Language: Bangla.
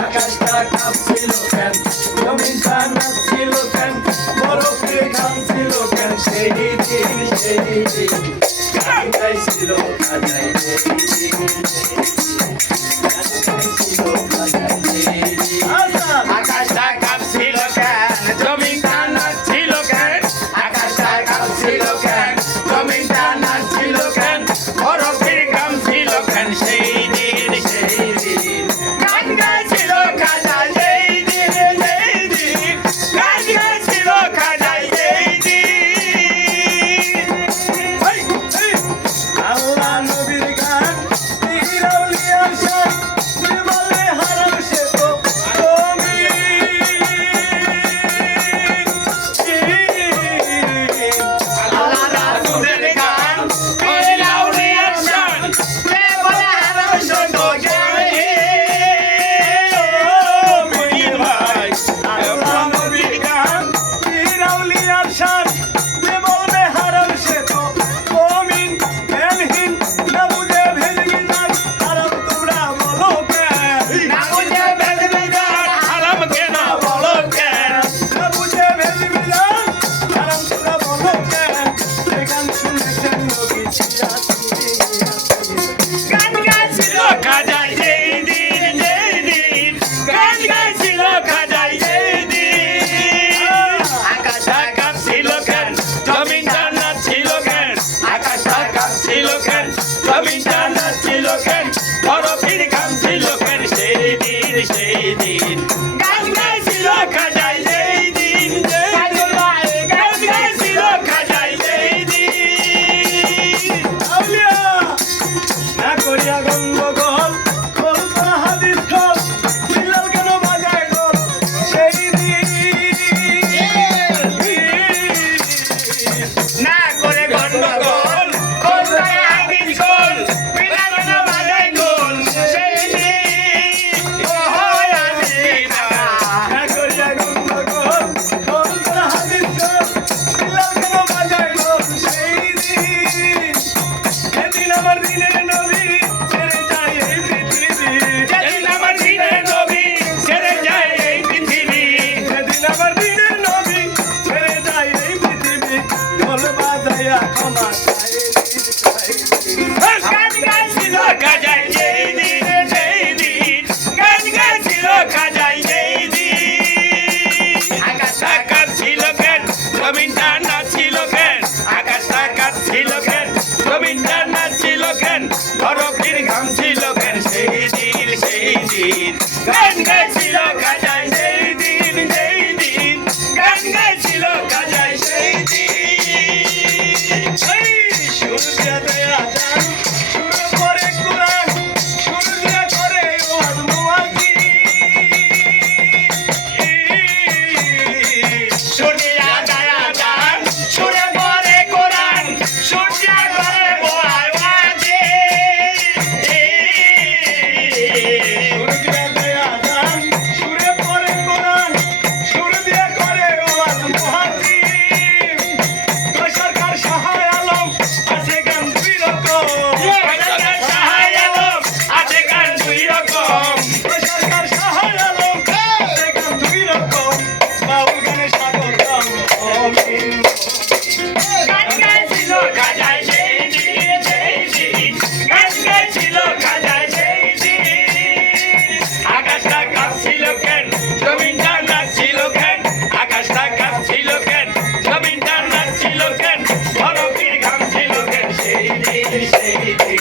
আকাশটা কাঁপছিল কেন জমিনটা নাচছিল কেন বরফের ঘাম ছিল কেন সেই দিন গান গাইছিল খাজাই সেই দিন গান গাইছিল খাজাই সেই দিন আকাশটা কাঁপছিল কেন জমিনটা নাচছিল কেন আকাশটা কাঁপছিল কেন জমিনটা নাচছিল কেন বরফের ঘাম ছিল কেন সেই দিন গান গাইছিল খাজা সেই দিন গান গাইছিল খাজা সেই দিন আল্লাহ নবীর গান পীর আউলিয়ার শান যে বলে হারাম সে তো তুমি আল্লাহ রাসূলের গান পীর আউলিয়ার শান যে বলে হারাম সে তো মুমিন ভাই আল্লাহ নবীর গান পীর আউলিয়ার শান যে বলবে হারাম সে তো মুমিন জ্ঞানহীন না বুঝে ভেদ বিধান হারাম তোমরা বলো কেন না বুঝে বেদ বিধান হারাম কেন বলো কেন না বুঝে ভেদ বিধান হারাম তোমরা বলো কেন এই গান শুনেছেন নবী ছিয়াশি গান গাইছিল খাজাই যেই দিন গান গাইছিল খাজাই যেই দিন আকাশটা কাঁপছিল কেন জমিনটা নাচছিল কেন আকাশটা কাঁপছিল কেন জমিনটা নাচছিল কেন বরফের ঘাম ছিল কেন সেই দিন গান গাইছিল খাজাই যেই দিন গান গাইছিল খাজাই যেই দিন আউলিয়া না করিয়া গন্ডগোল কল্পনা হাদিস খোল বিল্লাল কেন বাজায় ঢোল সেই না করে গন্ডগোল কোথায় আইন গোল বিনা কেন বাজায় গোল সেই দিন ও হয় আমিনা না করিয়া গন্ডগোল কল্পনা হাদিস খোল বিল্লাল কেন বাজায় ঢোল সেই যেদিন আমার দিনের নবী ছেড়ে যায় এই পৃথিবী যেদিন আমার দিনের নবী ছেড়ে যায় এই পৃথিবী যেদিন আমার দিনের নবী ছেড়ে যায় এই পৃথিবী ঢোল বাজাইয়া ক্ষমা চাই গান গাইছিল খাজাই যেই দিন গান গাইছিল খাজাই যেই দিন আকাশটা কাঁপছিল কেন জমিনটা নাচছিল কেন আকাশটা কাঁপছিল কেন জমিনটা নাচছিল কেন বরফের ঘাম ছিল কেন সেই দিন গান গাইছিল খাজাই সেই দিন গান গাইছিল খাজাই সেই দিন সুর দিয়ে আজান সুর করে কুরআন সুর দিয়ে করে ওয়াজ মুয়াজ্জিন সুরিয়া গায়া গান সুরে পরে কোরআন সুরিয়া করে বয় বাজে সুর দিয়ে আজান সুরে পড়ে কোরআন সুর দিয়ে করে ওয়াজ মুয়াজ্জিন সরকার সহায় আলম আছে গান দুই রকম সরকার সহায় আলম আছে গান দুই রকম সরকার সহায় আলম আছে গান দুই রকম বাউল গানে স্বাগতম আমিন গান গাইছিল খাজাই সেই দিন গান গাইছিল খাজাই সেই দিন আকাশটা কাঁপছিল কেন জমিনটা নাচছিল কেন আকাশটা কাঁপছিল কেন জমিনটা নাচছিল কেন বরফের ঘাম ছিল কেন সেই দিন